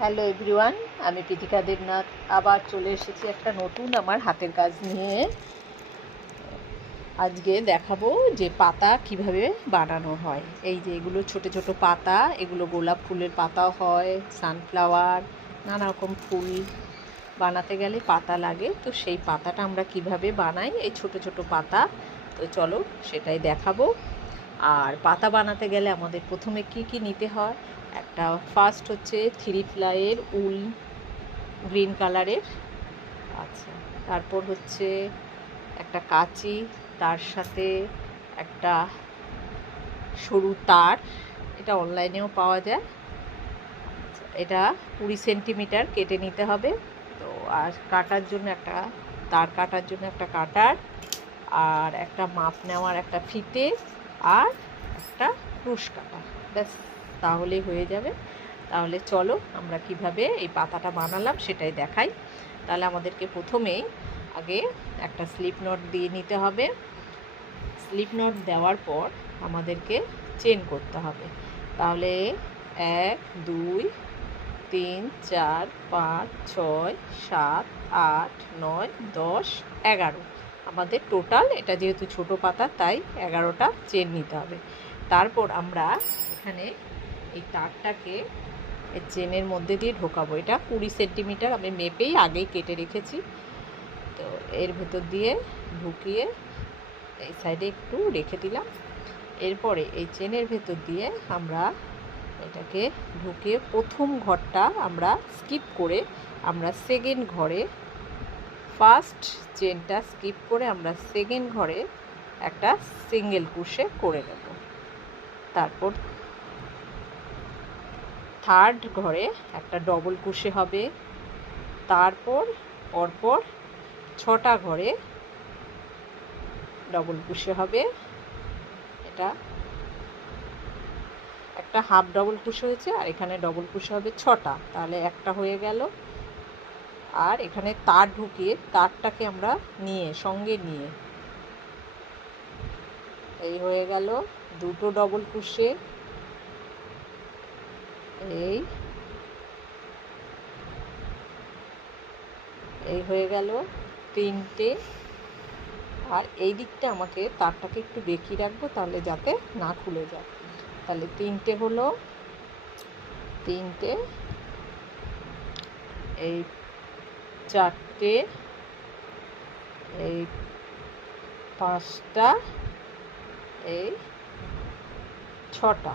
Hello everyone, আমি প্রীতিকা দেবনাথ আবার চলে এসেছি একটা নতুন আমার হাতের কাজ নিয়ে। আজকে দেখাবো যে পাতা কিভাবে বানানো হয়। এই যে এগুলো ছোট ছোট পাতা, এগুলো গোলাপ ফুলের পাতাও হয়, সানফ্লাওয়ার, নানা রকম ফুল বানাতে গেলে পাতা লাগে। তো সেই পাতাটা আমরা কিভাবে বানাই, এই ছোট ছোট পাতা। তো চলো সেটাই দেখাবো। আর পাতা বানাতে গেলে আমাদের প্রথমে কি কি নিতে হয়, একটা ফার্স্ট হচ্ছে 3 প্লাইয়ের উল গ্রিন কালারের। আচ্ছা, তারপর হচ্ছে একটা কাঁচি, তার সাথে একটা সরু তার, এটা অনলাইনেও পাওয়া যায়। এটা 20 সেন্টিমিটার কেটে নিতে হবে। তো আর কাটার জন্য একটা তার কাটার জন্য একটা কাটার, আর একটা মাপ নেওয়ার একটা ফিতে, আর একটা ক্রুশ কাটা, ব্যাস তাহলেই হয়ে যাবে। তাহলে চলো আমরা কিভাবে এই পাতাটা বানালাম সেটাই দেখাই। তাহলে আমাদেরকে প্রথমেই আগে একটা স্লিপ নট দিয়ে নিতে হবে। স্লিপ নট দেওয়ার পর আমাদেরকে চেন করতে হবে। তাহলে 1 2 3 4 5 6 7 8 9 10 11, আমাদের টোটাল, এটা যেহেতু ছোটো পাতা তাই 11টা চেন নিতে হবে। তারপর আমরা এখানে এই তারটাকে এই চেনের মধ্যে দিয়ে ঢোকাবো। এটা 20 সেন্টিমিটার আমি মেপেই আগেই কেটে রেখেছি। তো এর ভেতর দিয়ে ঢুকিয়ে এই সাইডে একটু রেখে দিলাম। এরপরে এই চেনের ভেতর দিয়ে আমরা এটাকে ঢুকিয়ে প্রথম ঘরটা আমরা স্কিপ করে আমরা সেকেন্ড ঘরে, ফার্স্ট চেনটা স্কিপ করে আমরা সেকেন্ড ঘরে একটা সিঙ্গেল ক্রোশে করে নেব। তারপর থার্ড ঘরে একটা ডবল ক্রোশে হবে। তারপর পরপর 6টা ঘরে ডবল ক্রোশে হবে। এটা একটা হাফ ডবল ক্রোশে হয়েছে, আর এখানে ডবল ক্রোশে হবে 6টা, তাহলে একটা হয়ে গেল। আর এখানে তার ঢুকিয়ে তারটাকে আমরা সঙ্গে নিয়ে এই হয়ে গেল 2টো ডবল ক্রোশে। এই হয়ে গেল 3টে। আর এই দিকটা আমাকে তারটাকে একটু বেঁকিয়ে রাখবো, তাহলে যাতে না খুলে যায়। তাহলে 3টে হলো, 3টে, এই 4টে, এই 5টা, এই 6টা।